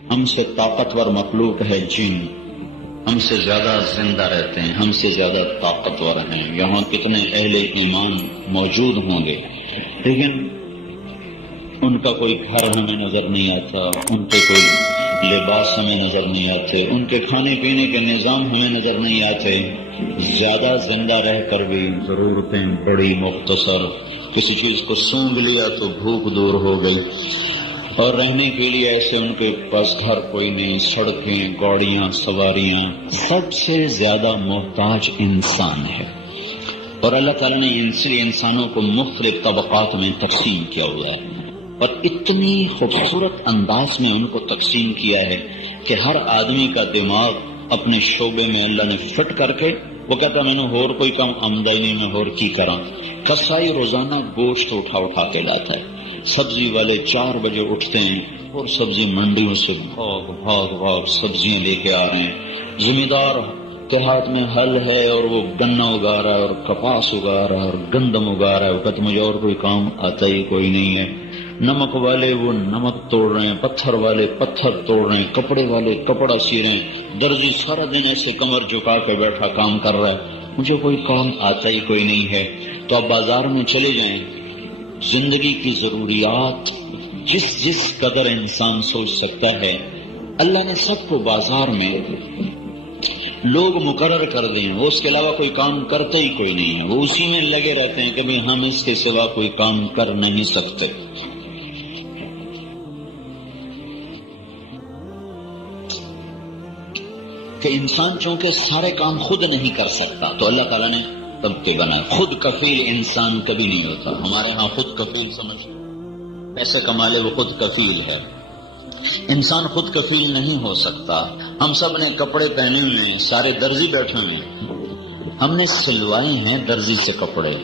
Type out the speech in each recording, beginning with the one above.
ہم سے طاقتور مخلوق ہے جن، ہم سے زیادہ زندہ رہتے ہیں، ہم سے زیادہ طاقتور ہیں، یہاں کتنے اہل ایمان موجود ہوں گے، لیکن ان کا کوئی گھر ہمیں نظر نہیں آتا، ان کے کوئی لباس ہمیں نظر نہیں آتے، ان کے کھانے پینے کے نظام ہمیں نظر نہیں آتے، زیادہ زندہ رہ کر بھی ضرورتیں بڑی مختصر، کسی چیز کو سونگھ لیا تو بھوک دور ہو گئی، اور رہنے کے لیے ایسے ان کے پاس گھر کوئی نہیں، سڑکیں، گاڑیاں، سواریاں، سب سے زیادہ محتاج انسان ہے۔ اور اللہ تعالیٰ نے انسانوں کو مختلف طبقات میں تقسیم کیا ہوا ہے، اور اتنی خوبصورت انداز میں ان کو تقسیم کیا ہے کہ ہر آدمی کا دماغ اپنے شعبے میں اللہ نے فٹ کر کے وہ کہتا میں نے اور کوئی کام آمدنی میں اور کی کراں۔ کسائی روزانہ گوشت اٹھا کے لاتا ہے، سبزی والے 4 بجے اٹھتے ہیں اور سبزی منڈیوں سے بھاگ سبزیاں لے کے آ رہے ہیں، ذمہ دار کے ہاتھ میں حل ہے اور وہ گنا اگا رہا ہے اور کپاس اگا رہا ہے اور گندم اگا رہا ہے، وہ کہتا مجھے اور کوئی کام آتا ہی کوئی نہیں ہے۔ نمک والے وہ نمک توڑ رہے ہیں، پتھر والے پتھر توڑ رہے ہیں، کپڑے والے کپڑا سی رہے ہیں، درجی سارا دن ایسے کمر جھکا کے بیٹھا کام کر رہا ہے، مجھے کوئی کام آتا ہی کوئی نہیں ہے۔ تو آپ بازار میں چلے جائیں، زندگی کی ضروریات جس قدر انسان سوچ سکتا ہے اللہ نے سب کو بازار میں لوگ مقرر کر دیں، وہ اس کے علاوہ کوئی کام کرتے ہی کوئی نہیں ہے، وہ اسی میں لگے رہتے ہیں کہ بھی ہم اس کے سوا کوئی کام کر نہیں سکتے۔ کہ انسان چونکہ سارے کام خود نہیں کر سکتا تو اللہ تعالیٰ نے طبقے بنا، خود کفیل انسان کبھی نہیں ہوتا۔ ہمارے ہاں خود کفیل سمجھ پیسے کما لے وہ خود کفیل ہے، انسان خود کفیل نہیں ہو سکتا۔ ہم سب نے کپڑے پہنے ہوئے ہیں، سارے درزی بیٹھے ہوئے ہیں، ہم نے سلوائے ہیں درزی سے کپڑے،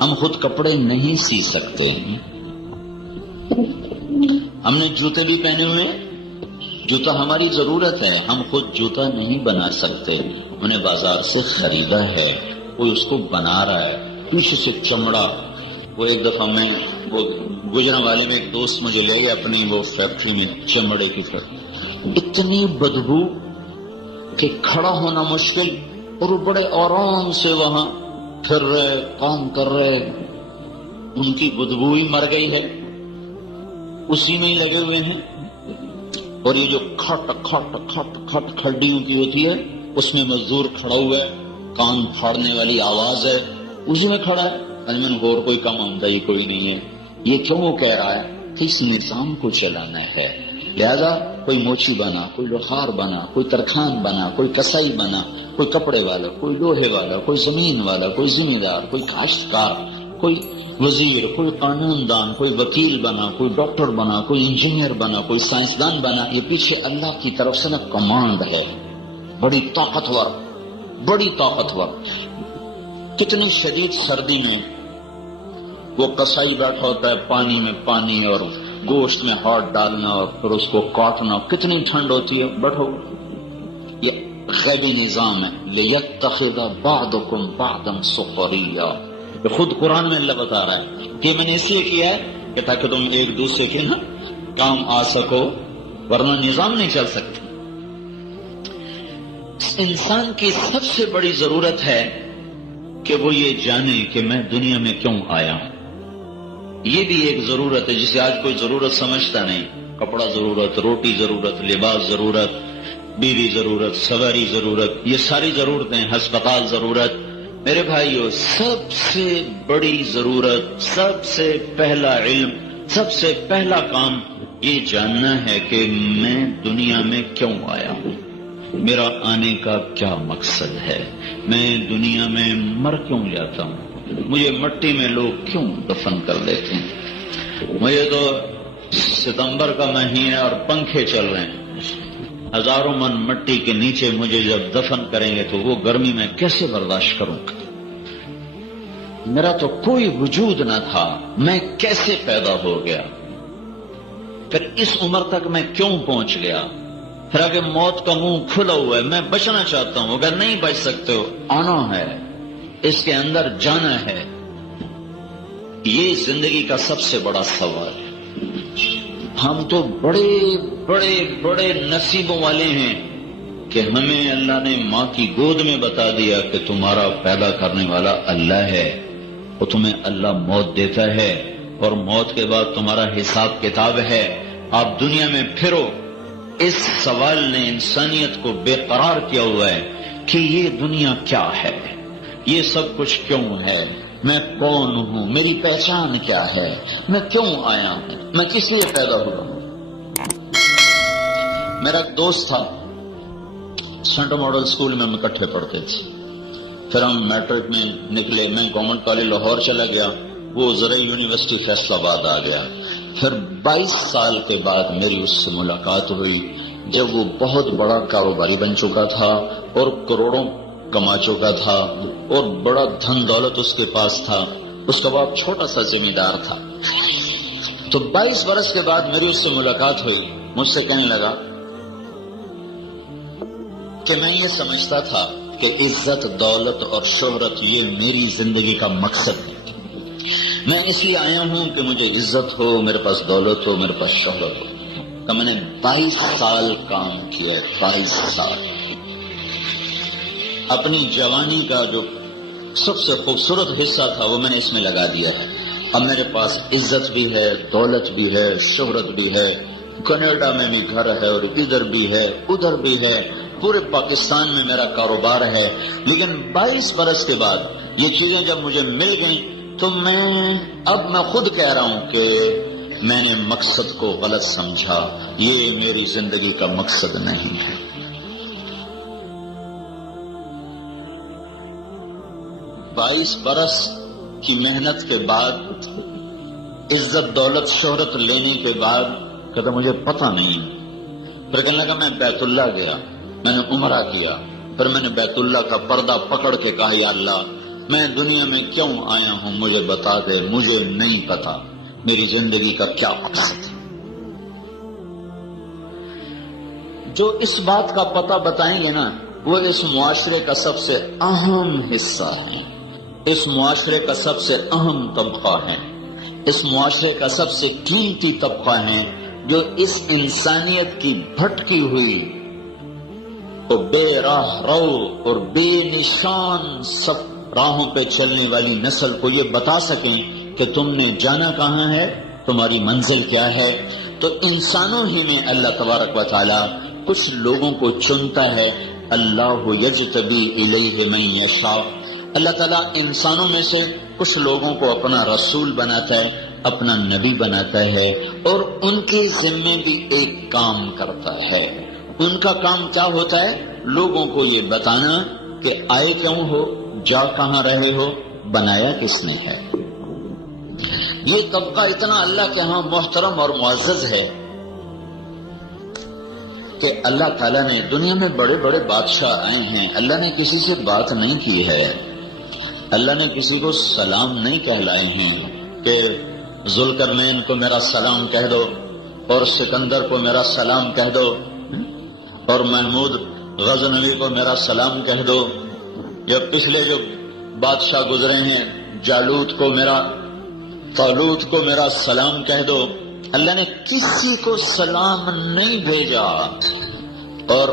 ہم خود کپڑے نہیں سی سکتے۔ ہم نے جوتے بھی پہنے ہوئے ہیں، جوتا ہماری ضرورت ہے، ہم خود جوتا نہیں بنا سکتے، انہیں بازار سے خریدا ہے، کوئی اس کو بنا رہا ہے، پیچھے سے چمڑا۔ وہ ایک دفعہ میں وہ گجرا والے میں ایک دوست مجھے لے گئے اپنی وہ فیکٹری میں، چمڑے کی فیکٹری، اتنی بدبو کہ کھڑا ہونا مشکل، اور وہ بڑے آرام سے وہاں پھر رہے، کام کر رہے، ان کی بدبو ہی مر گئی ہے، اسی میں ہی لگے ہوئے ہیں۔ اور یہ جو کھٹ کھٹ کھٹ کھٹ کھڈیوں کی ہوتی ہے اس میں مزدور کھڑا ہوا ہے، کان پھاڑنے والی آواز ہے، اسی میں کھڑا ہے، میں اور کوئی کام آمدہ ہی کوئی نہیں ہے۔ یہ کیوں وہ کہہ رہا ہے کہ اس نظام کو چلانا ہے، لہذا کوئی موچی بنا، کوئی لوہار بنا، کوئی ترخان بنا، کوئی کسائی بنا، کوئی کپڑے والا، کوئی لوہے والا، کوئی زمین والا، کوئی ذمہ دار، کوئی کاشتکار، کوئی وزیر، کوئی قانون دان، کوئی وکیل بنا، کوئی ڈاکٹر بنا، کوئی انجینئر بنا، کوئی سائنسدان بنا۔ یہ پیچھے اللہ کی طرف سے نا کمانڈ ہے، بڑی طاقتور، بڑی طاقتور۔ کتنی شدید سردی میں وہ کسائی بیٹھا ہوتا ہے، پانی میں پانی اور گوشت میں ہاتھ ڈالنا اور پھر اس کو کاٹنا، کتنی ٹھنڈ ہوتی ہے، بیٹھو۔ یہ غیبی نظام ہے، لِيَتَّخِذَ بَعْضُكُمْ بَعْضًا سُخْرِيًّا۔ خود قرآن میں اللہ بتا رہا ہے کہ میں نے اس لیے کیا ہے کہ تاکہ تم ایک دوسرے کے نا کام آ سکو، ورنہ نظام نہیں چل سکتا۔ انسان کی سب سے بڑی ضرورت ہے کہ وہ یہ جانے کہ میں دنیا میں کیوں آیا ہوں۔ یہ بھی ایک ضرورت ہے جسے آج کوئی ضرورت سمجھتا نہیں۔ کپڑا ضرورت، روٹی ضرورت، لباس ضرورت، بیوی ضرورت، سواری ضرورت، یہ ساری ضرورتیں، ہسپتال ضرورت۔ میرے بھائیو، سب سے بڑی ضرورت، سب سے پہلا علم، سب سے پہلا کام یہ جاننا ہے کہ میں دنیا میں کیوں آیا ہوں، میرا آنے کا کیا مقصد ہے، میں دنیا میں مر کیوں جاتا ہوں، مجھے مٹی میں لوگ کیوں دفن کر دیتے ہیں۔ مجھے تو ستمبر کا مہینہ اور پنکھے چل رہے ہیں، ہزاروں من مٹی کے نیچے مجھے جب دفن کریں گے تو وہ گرمی میں کیسے برداشت کروں گا؟ میرا تو کوئی وجود نہ تھا، میں کیسے پیدا ہو گیا، پھر اس عمر تک میں کیوں پہنچ گیا، پھر آگے موت کا منہ کھلا ہوا ہے، میں بچنا چاہتا ہوں، اگر نہیں بچ سکتے ہو، آنا ہے، اس کے اندر جانا ہے۔ یہ زندگی کا سب سے بڑا سوال ہے۔ ہم تو بڑے بڑے بڑے نصیبوں والے ہیں کہ ہمیں اللہ نے ماں کی گود میں بتا دیا کہ تمہارا پیدا کرنے والا اللہ ہے، وہ تمہیں اللہ موت دیتا ہے اور موت کے بعد تمہارا حساب کتاب ہے، آپ دنیا میں پھرو۔ اس سوال نے انسانیت کو بے قرار کیا ہوا ہے کہ یہ دنیا کیا ہے، یہ سب کچھ کیوں ہے، میں کون ہوں، میری پہچان کیا ہے، میں کیوں آیا ہوں، میں کس لیے پیدا ہوا ہوں۔ میرا ایک دوست تھا، سینٹر ماڈل سکول میں ہم اکٹھے پڑھتے تھے، پھر ہم میٹرک میں نکلے، میں گورنمنٹ کالج لاہور چلا گیا، وہ زرعی یونیورسٹی فیصل آباد آ گیا۔ پھر 22 سال کے بعد میری اس سے ملاقات ہوئی، جب وہ بہت بڑا کاروباری بن چکا تھا اور کروڑوں کما چکا تھا اور بڑا دھن دولت اس کے پاس تھا، اس کا باپ چھوٹا سا ذمہ دار تھا۔ تو 22 برس کے بعد میری اس سے ملاقات ہوئی، مجھ سے کہنے لگا کہ میں یہ سمجھتا تھا کہ عزت، دولت اور شہرت یہ میری زندگی کا مقصد ہے، میں اس لیے آیا ہوں کہ مجھے عزت ہو، میرے پاس دولت ہو، میرے پاس شہرت ہو۔ تو میں نے 22 سال کام کیا، 22 سال اپنی جوانی کا جو سب سے خوبصورت حصہ تھا وہ میں نے اس میں لگا دیا ہے۔ اب میرے پاس عزت بھی ہے، دولت بھی ہے، شہرت بھی ہے، کینیڈا میں بھی گھر ہے اور ادھر بھی ہے ادھر بھی ہے، پورے پاکستان میں میرا کاروبار ہے۔ لیکن 22 برس کے بعد یہ چیزیں جب مجھے مل گئیں تو میں خود کہہ رہا ہوں کہ میں نے مقصد کو غلط سمجھا، یہ میری زندگی کا مقصد نہیں ہے۔ 22 برس کی محنت کے بعد، عزت دولت شہرت لینے کے بعد کہتا مجھے پتہ نہیں۔ پھر کہنے لگا میں بیت اللہ گیا، میں نے عمرہ کیا، پھر میں نے بیت اللہ کا پردہ پکڑ کے کہا یا اللہ میں دنیا میں کیوں آیا ہوں، مجھے بتا دے، مجھے نہیں پتا میری زندگی کا کیا مقصد ہے۔ جو اس بات کا پتہ بتائیں گے نا وہ اس معاشرے کا سب سے اہم حصہ ہے، اس معاشرے کا سب سے اہم طبقہ ہے، اس معاشرے کا سب سے قیمتی طبقہ ہے، جو اس انسانیت کی بھٹکی ہوئی اور بے راہ رو اور بے نشان سب راہوں پہ چلنے والی نسل کو یہ بتا سکیں کہ تم نے جانا کہاں ہے، تمہاری منزل کیا ہے۔ تو انسانوں ہی میں اللہ تبارک و تعالی کچھ لوگوں کو چنتا ہے، اللہ یجتبی الیہ من یشاء، اللہ تعالیٰ انسانوں میں سے کچھ لوگوں کو اپنا رسول بناتا ہے، اپنا نبی بناتا ہے، اور ان کے ذمے بھی ایک کام کرتا ہے۔ ان کا کام کیا ہوتا ہے؟ لوگوں کو یہ بتانا کہ آئے کیوں ہو، جا کہاں رہے ہو، بنایا کس نے ہے۔ یہ طبقہ اتنا اللہ کے ہاں محترم اور معزز ہے کہ اللہ تعالیٰ نے دنیا میں بڑے بڑے بادشاہ آئے ہیں، اللہ نے کسی سے بات نہیں کی ہے، اللہ نے کسی کو سلام نہیں کہلائے ہیں کہ ذوالقرنین کو میرا سلام کہہ دو اور سکندر کو میرا سلام کہہ دو اور محمود غزنوی کو میرا سلام کہہ دو، یا پچھلے جو بادشاہ گزرے ہیں جالوت کو میرا، طالوت کو میرا سلام کہہ دو۔ اللہ نے کسی کو سلام نہیں بھیجا، اور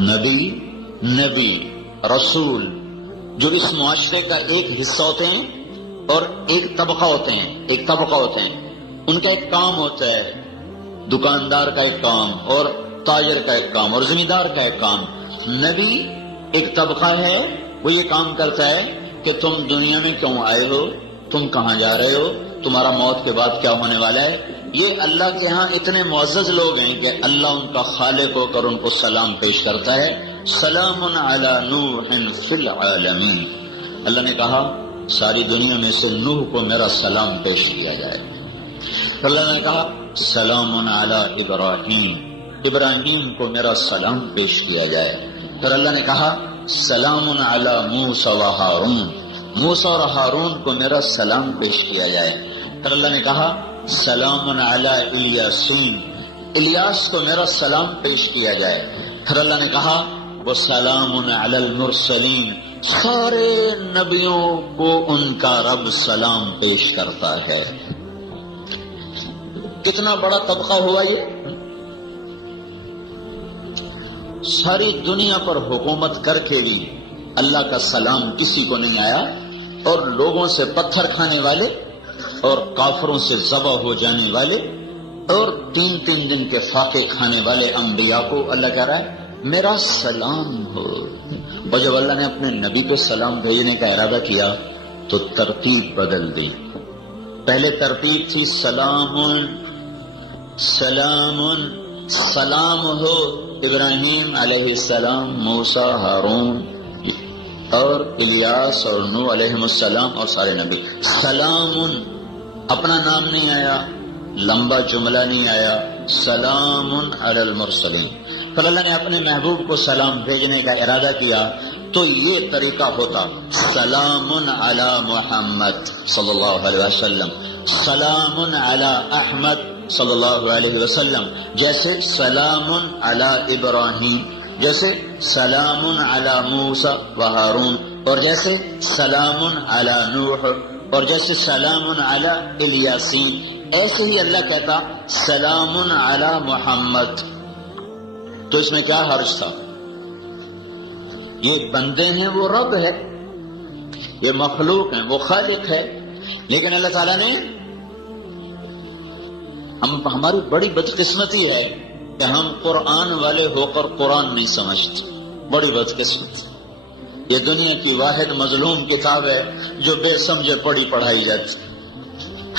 نبی رسول جو اس معاشرے کا ایک حصہ ہوتے ہیں اور ایک طبقہ ہوتے ہیں، ان کا ایک کام ہوتا ہے، دکاندار کا ایک کام اور تاجر کا ایک کام اور زمیندار کا ایک کام۔ نبی ایک طبقہ ہے، وہ یہ کام کرتا ہے کہ تم دنیا میں کیوں آئے ہو، تم کہاں جا رہے ہو، تمہارا موت کے بعد کیا ہونے والا ہے۔ یہ اللہ کے ہاں اتنے معزز لوگ ہیں کہ اللہ ان کا خالق ہو کر ان کو سلام پیش کرتا ہے، سلام علی نوح فی العالمین۔ اللہ نے کہا ساری دنیا میں سے نوح کو میرا سلام پیش کیا جائے۔ اللہ نے کہا سلام علی ابراہیم کو میرا سلام پیش کیا جائے۔ پھر اللہ نے کہا سلام علی موسیٰ و ہارون، موسیٰ اور ہارون کو میرا سلام پیش کیا جائے۔ پھر اللہ نے کہا سلام علی الیاسین، الیاس کو میرا سلام پیش کیا جائے۔ پھر اللہ نے کہا وسلام علی المرسلین، سارے نبیوں کو ان کا رب سلام پیش کرتا ہے۔ کتنا بڑا طبقہ ہوا یہ؟ ساری دنیا پر حکومت کر کے بھی اللہ کا سلام کسی کو نہیں آیا، اور لوگوں سے پتھر کھانے والے اور کافروں سے ذبح ہو جانے والے اور 3 دن کے فاقے کھانے والے انبیاء کو اللہ کہہ رہا ہے میرا سلام ہو۔ اور جب اللہ نے اپنے نبی پہ سلام بھیجنے کا ارادہ کیا تو ترتیب بدل دی۔ پہلے ترتیب تھی سلام سلام، سلام ہو ابراہیم علیہ السلام، موسیٰ، ہارون اور الیاس اور نوح علیہ السلام اور سارے نبی۔ سلام، اپنا نام نہیں آیا، لمبا جملہ نہیں آیا، سلام علی المرسلین۔ پھر اللہ نے اپنے محبوب کو سلام بھیجنے کا ارادہ کیا تو یہ طریقہ ہوتا سلام علی محمد صلی اللہ علیہ وسلم، سلام علی احمد صلی اللہ علیہ وسلم، جیسے سلام علی ابراہیم، جیسے سلام علی موسیٰ و ہارون، اور جیسے سلام علی نوح، اور جیسے سلام علی الیاسین، ایسے ہی اللہ کہتا سلام علی محمد۔ تو اس میں کیا حرج تھا؟ یہ بندے ہیں، وہ رب ہے، یہ مخلوق ہیں، وہ خالق ہے، لیکن اللہ تعالیٰ نے ہماری بڑی بدقسمتی ہے کہ ہم قرآن والے ہو کر قرآن نہیں سمجھتے، بڑی بدقسمت۔ یہ دنیا کی واحد مظلوم کتاب ہے جو بے سمجھے پڑھی پڑھائی جاتی،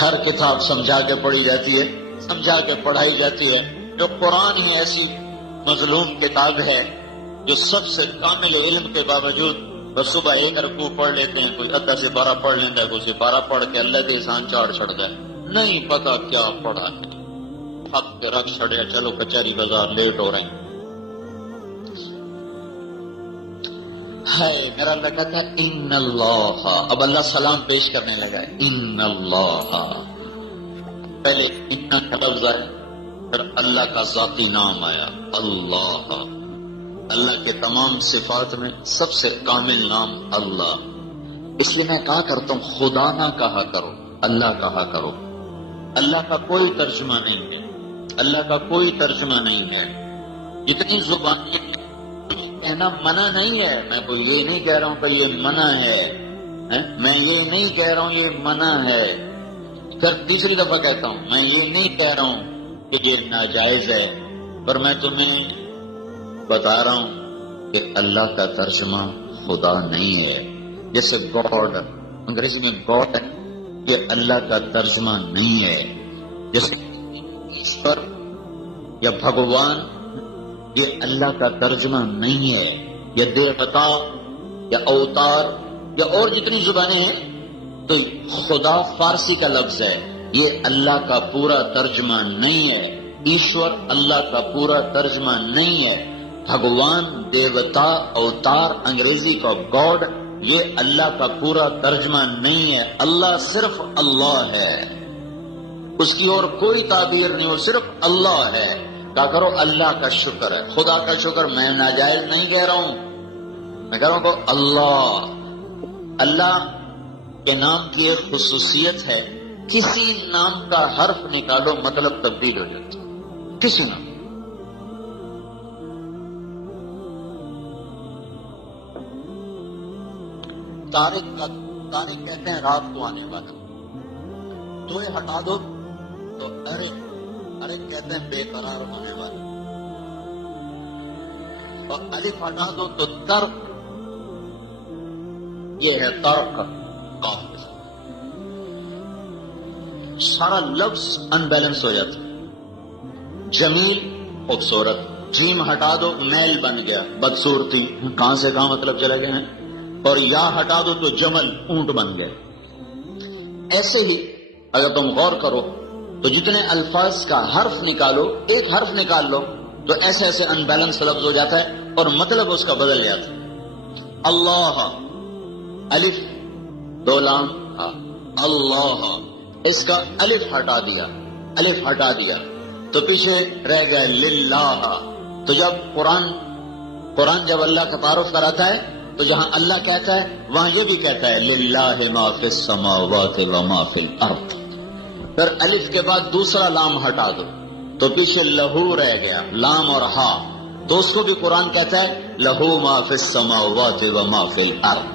ہر کتاب سمجھا کے پڑھی جاتی ہے، سمجھا کے پڑھائی جاتی ہے۔ جو قرآن ہی ایسی مظلوم کتاب ہے جو سب سے کامل علم کے باوجود بس صبح 1 رکوع پڑھ لیتے ہیں، کوئی 10 سے 12 پڑھ لیتا ہے، کوئی سے 12 پڑھ کے اللہ کے احسان چاڑ چھڑ گئے، نہیں پتا کیا پڑھا ہے، حق کے رکھ چھڑیا، چلو کچہری بازار لیٹ ہو رہے ہیں۔ میرا اللہ کہتا ہے ان اللہ، اب اللہ سلام پیش کرنے لگا ہے، ان اللہ، پہلے ان کا لفظ ہے، پھر اللہ کا ذاتی نام آیا اللہ۔ اللہ کے تمام صفات میں سب سے کامل نام اللہ، اس لیے میں کہا کرتا ہوں خدا نہ کہا کرو، اللہ کہا کرو۔ اللہ کا کوئی ترجمہ نہیں ہے، اللہ کا کوئی ترجمہ نہیں ہے۔ جتنی زبانیں کہنا منع نہیں ہے، میں کوئی یہ نہیں کہہ رہا ہوں کہ یہ منع ہے، میں یہ نہیں کہہ رہا ہوں یہ منع ہے، پھر تیسری دفعہ کہتا ہوں میں یہ نہیں کہہ رہا ہوں کہ یہ ناجائز ہے، پر میں تمہیں بتا رہا ہوں کہ اللہ کا ترجمہ خدا نہیں ہے۔ جیسے گاڈ انگریزی میں گاڈ ہے، یہ اللہ کا ترجمہ نہیں ہے۔ جیسے ایشور یا بھگوان، یہ اللہ کا ترجمہ نہیں ہے۔ یا دیوتا یا اوتار یا اور جتنی زبانیں ہیں، تو خدا فارسی کا لفظ ہے، یہ اللہ کا پورا ترجمہ نہیں ہے۔ ایشور اللہ کا پورا ترجمہ نہیں ہے۔ بھگوان، دیوتا، اوتار، انگریزی کا گاڈ، یہ اللہ کا پورا ترجمہ نہیں ہے۔ اللہ صرف اللہ ہے، اس کی اور کوئی تعبیر نہیں، وہ صرف اللہ ہے۔ کہا کرو اللہ کا شکر ہے، خدا کا شکر میں ناجائز نہیں کہہ رہا ہوں، میں کہہ رہا ہوں کہ اللہ کے نام کی ایک خصوصیت ہے، کسی نام کا حرف نکالو مطلب تبدیل ہو جاتا، کسی نام۔ تاریخ کہتے ہیں رات کو آنے والا، تو یہ ہٹا دو تو ارے کہتے ہیں بے قرار ہونے والا، اور الف ہٹا دو تو ترک، یہ ہے ترک قافلہ، سارا لفظ ان بیلنس ہو جاتا۔ جمیل خوبصورت، جیم ہٹا دو میل بن گیا بدصورتی، کہاں سے کہاں مطلب چلے گئے ہیں، اور یا ہٹا دو تو جمل اونٹ بن گئے۔ ایسے ہی اگر تم غور کرو تو جتنے الفاظ کا حرف نکالو، ایک حرف نکال لو تو ایسے ایسے ان بیلنس لفظ ہو جاتا ہے اور مطلب اس کا بدل جاتا ہے۔ اللہ، الف دو لام ہاں، اللہ، اس کا الف ہٹا دیا، الف ہٹا دیا تو پیچھے رہ گیا للہ۔ تو جب قرآن جب اللہ کا تعارف کراتا ہے تو جہاں اللہ کہتا ہے وہاں یہ بھی کہتا ہے للہ ما فی السماوات و ما فی الارض۔ پھر الف کے بعد دوسرا لام ہٹا دو تو پیچھے لہو رہ گیا، لام اور ہا، تو اس کو بھی قرآن کہتا ہے لہو ما فی السماوات و ما فی الارض.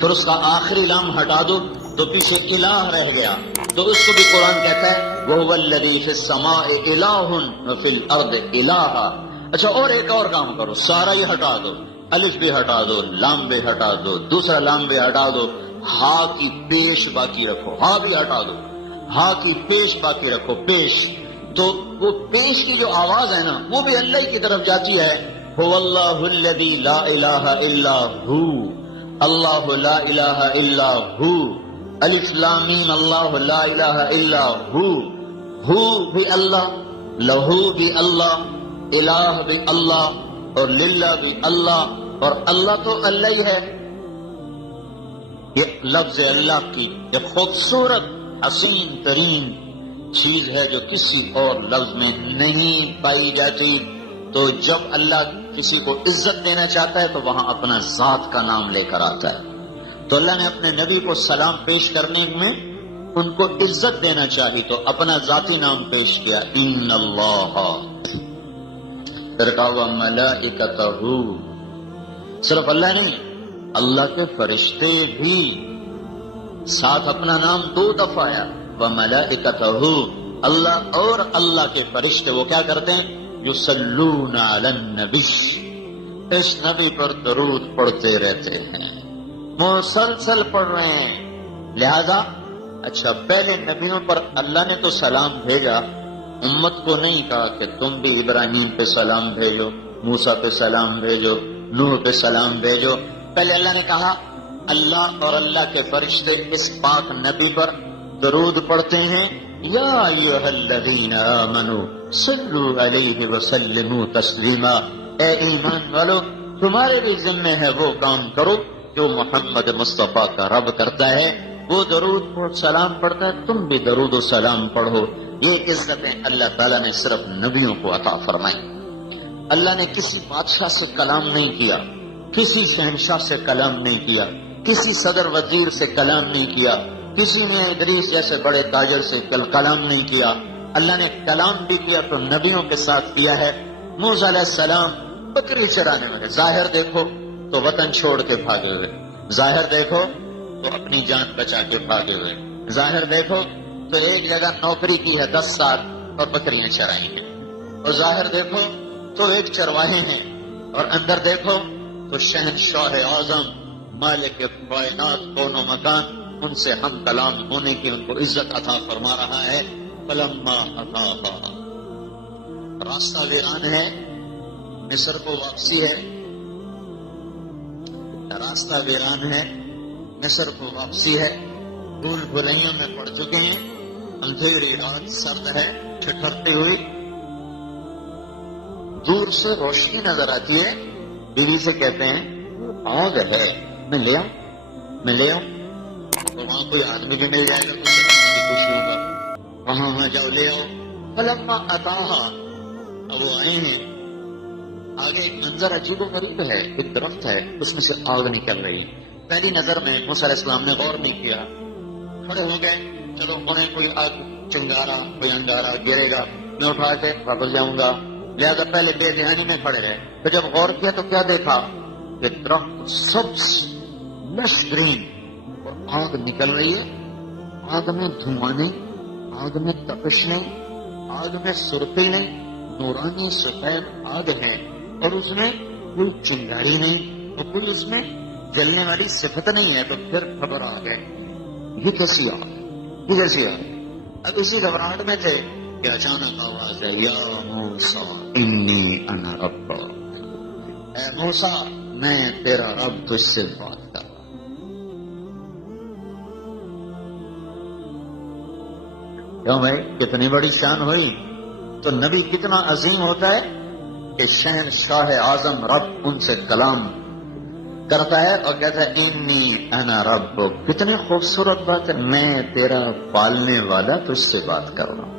پھر اس کا آخری لام ہٹا دو تو پیچھے الہ رہ گیا، تو اس کو بھی قرآن کہتا ہے وَهُوَ الَّذِي فِي السَّمَاءِ إِلَٰهٌ وَفِي الْأَرْضِ إِلَٰهٌ. اچھا اور ایک اور کام کرو، سارا ہی ہٹا دو، الف بھی ہٹا دو، لام بھی ہٹا دو، دوسرا لام بھی ہٹا دو، ہا کی پیش باقی رکھو، ہا بھی ہٹا دو، ہا کی پیش باقی رکھو، پیش. تو وہ پیش کی جو آواز ہے نا وہ بھی اللہ کی طرف جاتی ہے. هو اللہ الذی لا الہ الا ہو، اللہ لا الہ الا ہو، الف لام میم اللہ لا الہ الا ہو. ہو بھی اللہ، لہو بھی اللہ، الہ بھی اللہ، اور للہ بھی اللہ، اور اللہ تو اللہ ہی ہے. یہ لفظ اللہ کی ایک خوبصورت حسین ترین چیز ہے جو کسی اور لفظ میں نہیں پائی جاتی. تو جب اللہ کسی کو عزت دینا چاہتا ہے تو وہاں اپنا ذات کا نام لے کر آتا ہے. تو اللہ نے اپنے نبی کو سلام پیش کرنے میں ان کو عزت دینا چاہی تو اپنا ذاتی نام پیش کیا، ان اللہ. پھر کہا وملائکتہ، صرف اللہ نہیں، اللہ کے فرشتے بھی، ساتھ اپنا نام 2 دفعہ آیا وملائکتہ. اللہ اور اللہ کے فرشتے وہ کیا کرتے ہیں؟ یصلون علی النبی، اس نبی پر درود پڑھتے رہتے ہیں، مسلسل پڑھ رہے ہیں. لہذا اچھا پہلے نبیوں پر اللہ نے تو سلام بھیجا، امت کو نہیں کہا کہ تم بھی ابراہیم پہ سلام بھیجو، موسیٰ پہ سلام بھیجو، نوح پہ سلام بھیجو. پہلے اللہ نے کہا اللہ اور اللہ کے فرشتے اس پاک نبی پر درود پڑھتے ہیں. یا ایھا الذین آمنوا صلوا علیہ وسلموا تسلیما، اے ایمان والو تمہارے بھی ذمہ ہے وہ کام کرو جو محمد مصطفیٰ کا رب کرتا ہے. وہ درود پر سلام پڑھتا ہے، تم بھی درود و سلام پڑھو. یہ عزتیں اللہ تعالیٰ نے صرف نبیوں کو عطا فرمائی. اللہ نے کسی بادشاہ سے کلام نہیں کیا، کسی شہنشاہ سے کلام نہیں کیا، کسی صدر وزیر سے کلام نہیں کیا، کسی نے ادریس جیسے بڑے تاجر سے کلام نہیں کیا. اللہ نے کلام بھی کیا تو نبیوں کے ساتھ کیا ہے. موسیٰ علیہ السلام بکری چرانے والے، ظاہر دیکھو تو وطن چھوڑ کے بھاگے ہوئے، ظاہر دیکھو تو اپنی جان بچا کے بھاگے ہوئے، ظاہر دیکھو تو ایک جگہ نوکری کی ہے 10 سال اور بکریاں چرائی ہیں، اور ظاہر دیکھو تو ایک چرواہے ہیں، اور اندر دیکھو تو شہنشاہ اعظم مالک کائنات کون و مکان ان سے ہم کلام ہونے کی ان کو عزت عطا فرما رہا ہے. فلما اتاها، راستہ ویران ہے، مصر کو واپسی ہے، راستہ ویران ہے، مصر کو واپسی ہے، بھول بھلائیوں میں پڑ چکے ہیں، اندھیری رات سرد ہے ٹھٹھرتی ہوئی، دور سے روشنی نظر آتی ہے. بیوی سے کہتے ہیں آگ ہے، میں لے آؤں، میں لے آؤں. اور وہاں کوئی آدمی بھی مل جائے گا تو خوش ہوں گا، وہاں جاؤ لے آؤ. فلما اتاها، اب وہ آئے ہیں، آگے ایک منظر عجیب و غریب ہے، ایک درخت ہے اس میں سے آگ نکل رہی ہے. پہلی نظر میں موسیٰ علیہ السلام نے غور نہیں کیا، کھڑے ہو گئے، چلو انہیں کوئی آگ چنگارا کوئی انگارا گرے گا میں اٹھا کے واپس جاؤں گا، لہذا پہلے بے دھیانی میں کھڑے رہے. پھر جب غور کیا تو کیا دیکھا کہ درخت سبز لش گرین اور آگ نکل رہی ہے. آگ میں دھواں نہیں، آگ میں تپش نہیں، آگ میں سرخی نہیں، نورانی سفید آگ ہے، اور اس میں کوئی چنگاری نہیں اور کوئی اس میں جلنے والی صفت نہیں ہے. تو پھر خبر آ گئے یہ کیسی آگ، یہ کیسی آگ. اب اسی گھبراہٹ میں تھے کہ اچانک آواز ہے یا موسیٰ انی انا رب، اے موسیٰ میں تیرا رب تجھ سے بات کر رہا. کیوں بھائی کتنی بڑی شان ہوئی. تو نبی کتنا عظیم ہوتا ہے کہ شہنشاہ اعظم رب ان سے کلام کرتا ہے اور کہتا ہے انی انا رب. کتنی خوبصورت بات ہے، میں تیرا پالنے والا تجھ سے بات کر رہا ہوں.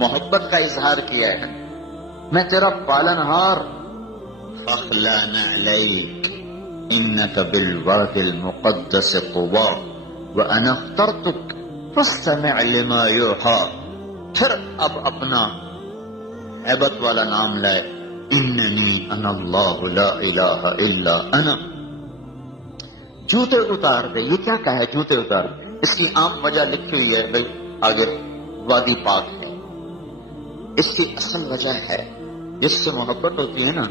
محبت کا اظہار کیا ہے، میں تیرا پالنہار. فاخلع نعلیک انک بالوادی المقدس طوی وانا اخترتک فاستمع لما یوحی. پھر اب اپنا ہیبت والا نام لائے، اننی انا اللہ لا الہ الا انا. جوتے اتار دے. یہ کیا کہا ہے جوتے اتار دے؟ اس کی عام وجہ لکھی ہوئی ہے بھائی آگے وادی پاک ہے. اس کی اصل وجہ ہے جس سے محبت ہوتی ہے نا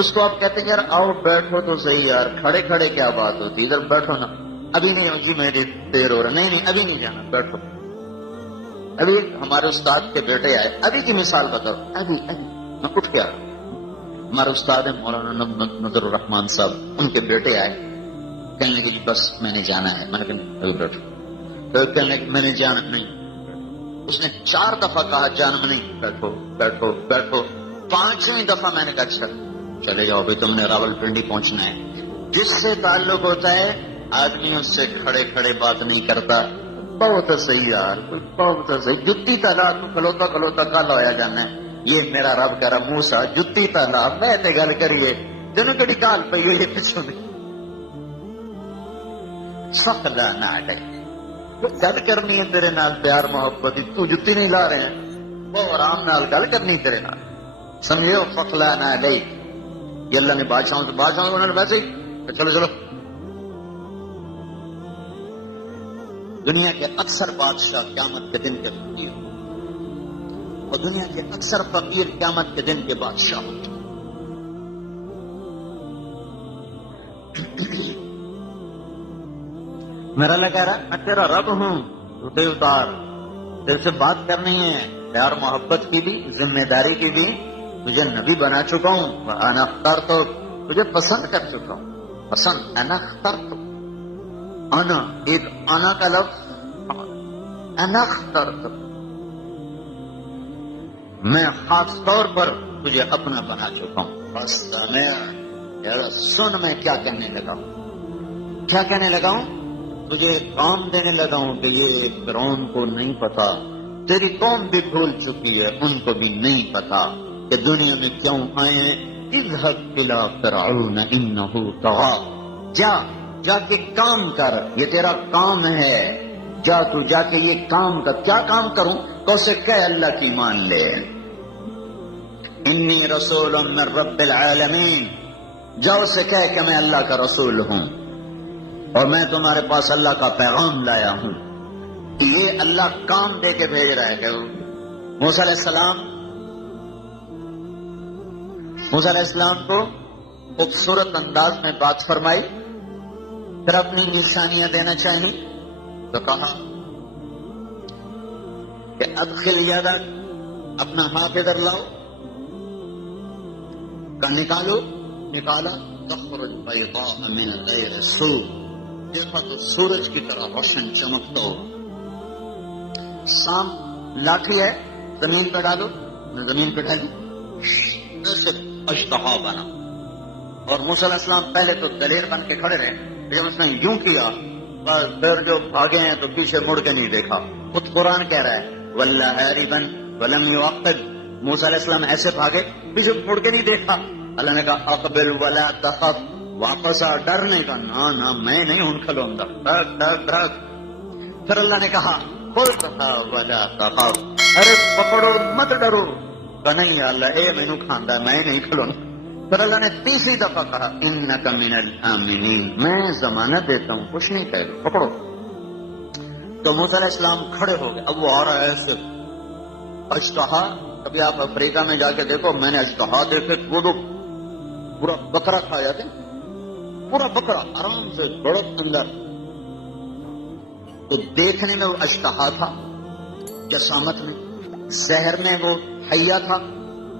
اس کو آپ کہتے ہیں یار آؤ بیٹھو تو صحیح یار, کھڑے کھڑے کیا بات ہوتی, ادھر بیٹھو نا. ابھی نہیں جی میری دیر ہو رہا, نہیں ابھی نہیں جانا, بیٹھو. ابھی ہمارے استاد کے بیٹے آئے, ابھی کی مثال بتاؤ, ابھی میں اٹھ گیا. ہمارے استاد ہیں مولانا نظر الرحمان صاحب, ان کے بیٹے آئے, کہنے لگے بس میں نے جانا ہے. میں نے کہا ابھی بیٹھو. پھر کہنے لگے میں نے جانا نہیں. اس نے 4 دفعہ کہا جانا نہیں, بیٹھو بیٹھو بیٹھو. 5ویں دفعہ میں نے کہا اچھا چلے جاؤ بھائی, تم نے راول پنڈی پہنچنا ہے. جس سے تعلق ہوتا ہے آدمی اس سے کھڑے کھڑے بات نہیں کرتا. بہت صحیح یار, بہت صحیح. جتی تلا تو کھلوتا کھلوتا کل ہویا جانا ہے. یہ میرا رب کہہ رہا موسیٰ جتی تلا میں تے گل کریے جنوں کڑی کال پئی ہوئی پچھوں دی سخلا نہ اٹے گل کرنی ہے تیرے نال پیار محبت دی, تو جتی نہیں لا رہے ہیں, وہ آرام نال گل کرنی تیرے نال. سمجھو فخلا نہ لے. یہ اللہ نے بادشاہوں سے انہوں نے ویسے ہی چلو چلو. دنیا کے اکثر بادشاہ قیامت کے دن کے فقیر اور دنیا کے اکثر فقیر قیامت کے دن کے بادشاہ ہوتے. میرا اللہ کہہ رہا میں تیرا رب ہوں, اٹھے اتار. دل سے بات کرنی ہے, پیار محبت کی بھی ذمہ داری کی بھی. تجھے نبی بنا چکا ہوں, انا اخترت, تجھے پسند کر چکا ہوں. پسند انا اخترت, انا ایک انا کا لفظ, انا اخترت, میں خاص طور پر تجھے اپنا بنا چکا ہوں. بس میں سن میں کیا کہنے لگا ہوں, کیا کہنے لگا ہوں. تجھے کام دینے لگا ہوں کہ یہ فرعون کو نہیں پتا, تیری قوم بھی بھول چکی ہے, ان کو بھی نہیں پتا کہ دنیا میں کیوں آئے ہیں. اذهب الى فرعون انه طغى, جا کے کام کر, یہ تیرا کام ہے. جا تو جا کے یہ کام کر. کیا کام کروں؟ تو اسے کہہ اللہ کی مان لے. انی رسول من رب العالمین, جاؤ سے کہہ کہ میں اللہ کا رسول ہوں اور میں تمہارے پاس اللہ کا پیغام لایا ہوں. یہ اللہ کام دے کے بھیج رہا ہے. کہ موسیٰ علیہ السلام کو خوبصورت انداز میں بات فرمائی, پھر اپنی نشانیاں دینا چاہیے تو کہا کہ ادخل یدک, اپنا ہاتھ ادھر لاؤ, کہ نکالو. نکالا تخرج بیضاء من غیر سوء, دیکھا تو سورج کی طرح روشن چمکتا ہو. سام لاٹھی ہے, زمین پہ ڈالو, زمین پہ ڈالی, ایسے اشتہا بنا. اور موسیٰ علیہ السلام پہلے تو دلیر بن کے کھڑے رہے, جب اس نے یوں کیا بس پھر جو بھاگے ہیں تو پیچھے مڑ کے نہیں دیکھا. خود قرآن کہہ رہا ہے وَلَّا هَارِبًا وَلَمْ يُعَقِّبْ, موسیٰ علیہ السلام ایسے بھاگے پیچھے مڑ کے نہیں دیکھا. اللہ نے کہا اقبل ولا تخف, واپس آ, ڈرنے کا نہ میں نہیں ہوں کھلوں گا, ڈر. پھر اللہ نے کہا خذھا ولا تخف, ارے پکڑو مت ڈرو. کہ نہیں اللہ اے مینوں کھاندا میں نہیں کھلوں. پھر اللہ نے 3ری دفعہ کہا انک من الآمنین, میں ضمانت دیتا ہوں کچھ نہیں کہہ دو, پکڑو. تو موسیٰ علیہ السلام کھڑے ہو گئے. اب وہ آ رہا ہے ایسے اشتہا. کبھی آپ افریقہ میں جا کے دیکھو, میں نے اشتہا دیکھے, وہ تو پورا بکرا کھایا تھا, پورا بکرا آرام سے بڑک اندر. تو دیکھنے میں وہ اشتہا تھا, جسامت میں, زہر میں وہ حیا تھا,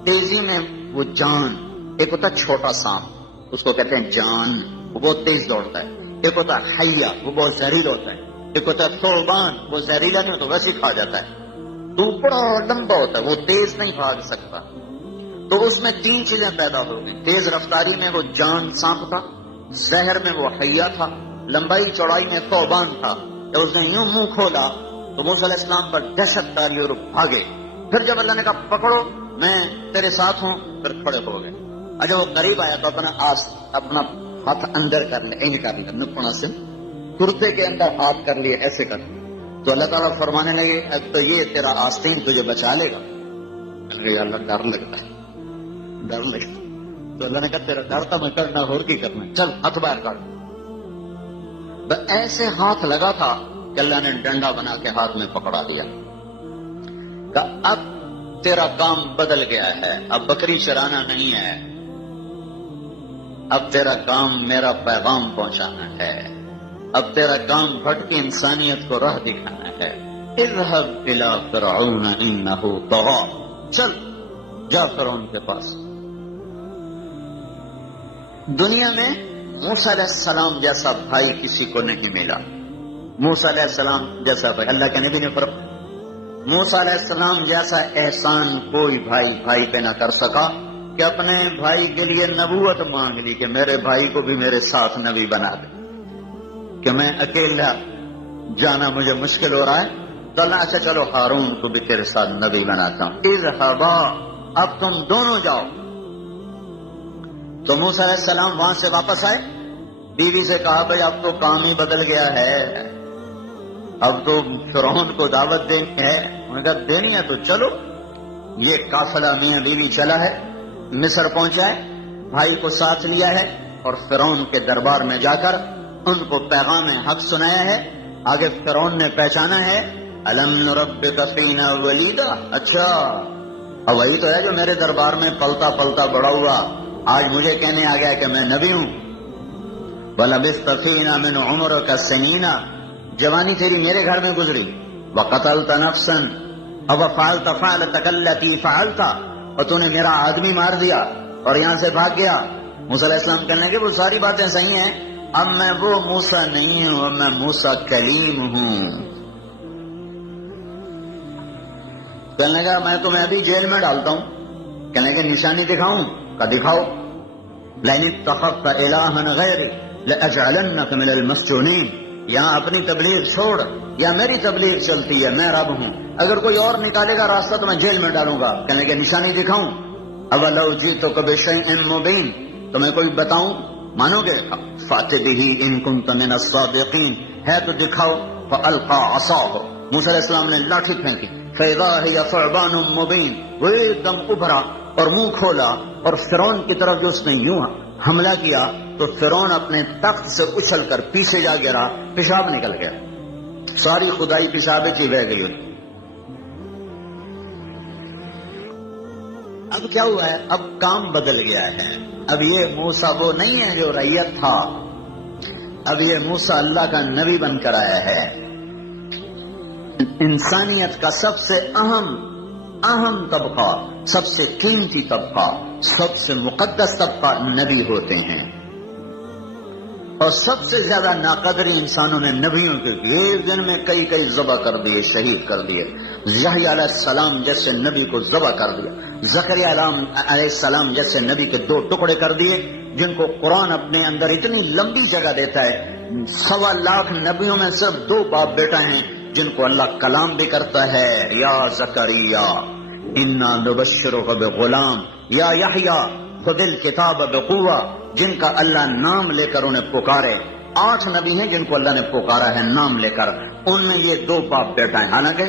تیزی میں وہ جان. ایک ہوتا چھوٹا سانپ, اس کو کہتے ہیں جان, وہ بہت تیز دوڑتا ہے. ایک ہوتا حیا, وہ بہت زہریلا ہوتا ہے. ایک ہوتا ثعبان, وہ زہریلا نہیں ہوتا, ویسے ہی کھا جاتا ہے. تو بڑا لمبا ہوتا ہے, وہ تیز نہیں بھاگ سکتا. تو اس میں 3 چیزیں پیدا ہو گئی. تیز رفتاری میں وہ جان سانپ تھا, زہر میں وہ حیا تھا, لمبائی چوڑائی میں ثعبان تھا. جب اس نے یوں منہ کھولا تو موسیٰ علیہ السلام پر دہشت داری اور بھاگے. پھر جب اللہ نے کہا پکڑو میں تیرے ساتھ ہوں, پھر کھڑے ہو گئے. جب وہ قریب آیا تو اپنا ہاتھ اندر کر لے, این کر لیا, نپنا سے کرتے کے اندر ہاتھ کر لیے, ایسے کر لیا. تو اللہ تعالیٰ فرمانے لگے اب تو یہ تیرا آستین تجھے بچا لے گا. اللہ ڈر لگتا ہے. ڈر لے تو اللہ نے کہا تیرا ڈر تھا میں کرنا اور کی کرنا، چل ہاتھ باہر کر۔ ایسے ہاتھ لگا تھا کہ اللہ نے ڈنڈا بنا کے ہاتھ میں پکڑا لیا، کہ اب تیرا کام بدل گیا ہے، اب بکری چرانا نہیں ہے، اب تیرا کام میرا پیغام پہنچانا ہے، اب تیرا کام بھٹکی انسانیت کو راہ دکھانا ہے۔ اذهب الى فرعون انه طغى، چل جا فرعون کے پاس۔ دنیا میں موسیٰ علیہ السلام جیسا بھائی کسی کو نہیں ملا، موسیٰ علیہ السلام جیسا بھائی، اللہ کے نبی نے فرمایا موسیٰ علیہ السلام جیسا احسان کوئی بھائی بھائی پہ نہ کر سکا کہ اپنے بھائی کے لیے نبوت مانگ لی کہ میرے بھائی کو بھی میرے ساتھ نبی بنا دے، کہ میں اکیلا جانا مجھے مشکل ہو رہا ہے تو اللہ اچھا چلو ہارون کو بھی تیرے ساتھ نبی بناتا ہوں، اذهبا، اب تم دونوں جاؤ۔ تو موسیٰ علیہ السلام وہاں سے واپس آئے، بیوی سے کہا بھائی اب تو کام ہی بدل گیا ہے، اب تو فرعون کو دعوت دینی ہے، انہوں نے کہا دینی ہے تو چلو۔ یہ قافلہ میاں بیوی چلا ہے، مصر پہنچا ہے، بھائی کو ساتھ لیا ہے اور فرعون کے دربار میں جا کر ان کو پیغام حق سنایا ہے۔ آگے فرعون نے پہچانا ہے الم نربک فینا ولیدا، اچھا اب وہی تو ہے جو میرے دربار میں پلتا پلتا بڑا ہوا، آج مجھے کہنے آ گیا کہ میں نبی ہوں۔ وَلَبِثْتَ فِينَا مِنْ عُمُرِكَ سِنِينَ، جوانی تیری میرے گھر میں گزری، وَقَتَلْتَ نَفْسًا وَفَعَلْتَ فَعْلَتَكَ الَّتِي فَعَلْتَ، اور تو نے میرا آدمی مار دیا اور یہاں سے بھاگ گیا۔ موسیٰ علیہ السلام کہنے لگے وہ ساری باتیں صحیح ہیں، اب میں وہ موسیٰ نہیں ہوں، اب میں موسیٰ کلیم ہوں۔ کہنے لگا میں تمہیں ابھی جیل میں ڈالتا ہوں، کہنے لگے نشانی دکھاؤں؟ کا دکھاؤ۔ لَئِنِ اتَّخَذْتَ إِلَٰهًا غَيْرِي لَأَجْعَلَنَّكَ مِنَ الْمَسْجُونِينَ، یہاں اپنی تبلیغ چھوڑ، یا میری تبلیغ چلتی ہے، میں رب ہوں، اگر کوئی اور نکالے گا راستہ تو میں جیل میں ڈالوں گا۔ کہنے لگے نشانی دکھاؤں؟ أَوَلَوْ جِئْتُكَ بِشَيْءٍ مُّبِينٍ، تمہیں کوئی بتاؤں مانو گے؟ فَأْتِ بِهِ إِن كُنتَ مِنَ الصَّادِقِينَ، ہے تو دکھاؤ۔ فَأَلْقَىٰ عَصَاهُ، موسیٰ علیہ السلام نے لاٹھی پھینکی، فَإِذَا هِيَ ثُعْبَانٌ مُّبِينٌ، وہ ایک دم ابھرا اور منہ کھولا، اور فرعون کی طرف جو اس نے یوں حملہ کیا تو فرعون اپنے تخت سے اچھل کر پیچھے جا گرا، پیشاب نکل گیا، ساری خدائی پیشاب کی بہ گئی ہوئی۔ اب کیا ہوا ہے؟ اب کام بدل گیا ہے، اب یہ موسیٰ وہ نہیں ہے جو ریت تھا، اب یہ موسیٰ اللہ کا نبی بن کر آیا ہے۔ انسانیت کا سب سے اہم طبقہ، سب سے قیمتی طبقہ، سب سے مقدس طبقہ نبی ہوتے ہیں، اور سب سے زیادہ ناقدری انسانوں نے نبیوں کے ایک دن میں کئی ذبح کر دیے، شہید کر دیے۔ یحییٰ علیہ السلام جیسے نبی کو ذبح کر دیا، زکریا علیہ السلام جیسے نبی کے 2 ٹکڑے کر دیے، جن کو قرآن اپنے اندر اتنی لمبی جگہ دیتا ہے۔ 1.25 لاکھ نبیوں میں صرف 2 باپ بیٹا ہیں جن کو اللہ کلام بھی کرتا ہے، یا زکریا انا نبشرک بغلام یا یحییٰ خذ الکتاب بقوہ، جن کا اللہ نام لے کر انہیں پکارے۔ 8 نبی ہیں جن کو اللہ نے پکارا ہے نام لے کر، ان میں یہ 2 باپ بیٹا ہیں۔ حالانکہ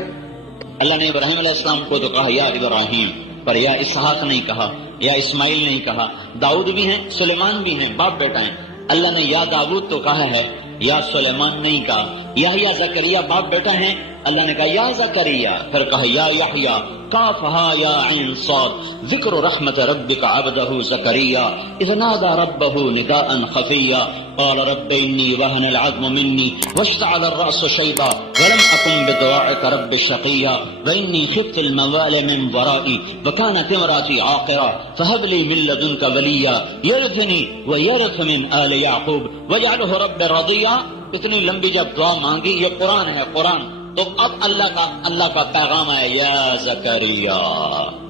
اللہ نے ابراہیم علیہ السلام کو تو کہا یا ابراہیم، پر یا اسحاق نہیں کہا، یا اسماعیل نہیں کہا۔ داؤد بھی ہیں، سلیمان بھی ہیں، باپ بیٹا ہیں۔ اللہ نے یا داؤد تو کہا ہے، یا سلیمان نہیں کہا۔ یحییٰ زکریا باپ بیٹا ہیں، اللہ نے کہا یا زکریا، پھر کہا یا یحییٰ، کاف ہا یا عین صاد، ذکر رحمت ربک عبدہ زکریا اذ نادى ربہ نداء خفیا قال رب انی وهن العظم منی واشتعل الرأس شیبا ولم اکن بدعائک رب شقیا وانی خفت الموالي من ورائي وكانت امرأتي عاقرا فهب لي من لدنك وليا يرثني ويرث من آل يعقوب واجعله رب رضيا۔ اتنی لمبی جب دعا مانگی، یہ قرآن ہے، قرآن تو اب اللہ کا پیغام ہے، یا زکریا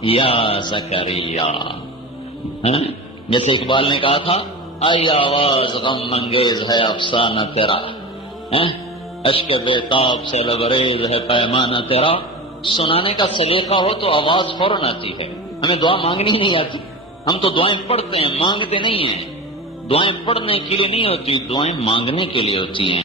یا زکریا۔ جیسے اقبال نے کہا تھا، آئی آواز غم انگیز ہے افسانہ تیرا، اشک بیتاب سے لبریز ہے پیمانہ تیرا۔ سنانے کا سلیقہ ہو تو آواز فوراً آتی ہے، ہمیں دعا مانگنی نہیں آتی، ہم تو دعائیں پڑھتے ہیں، مانگتے نہیں ہیں۔ دعائیں پڑھنے کے لیے نہیں ہوتی، دعائیں مانگنے کے لیے ہوتی ہیں۔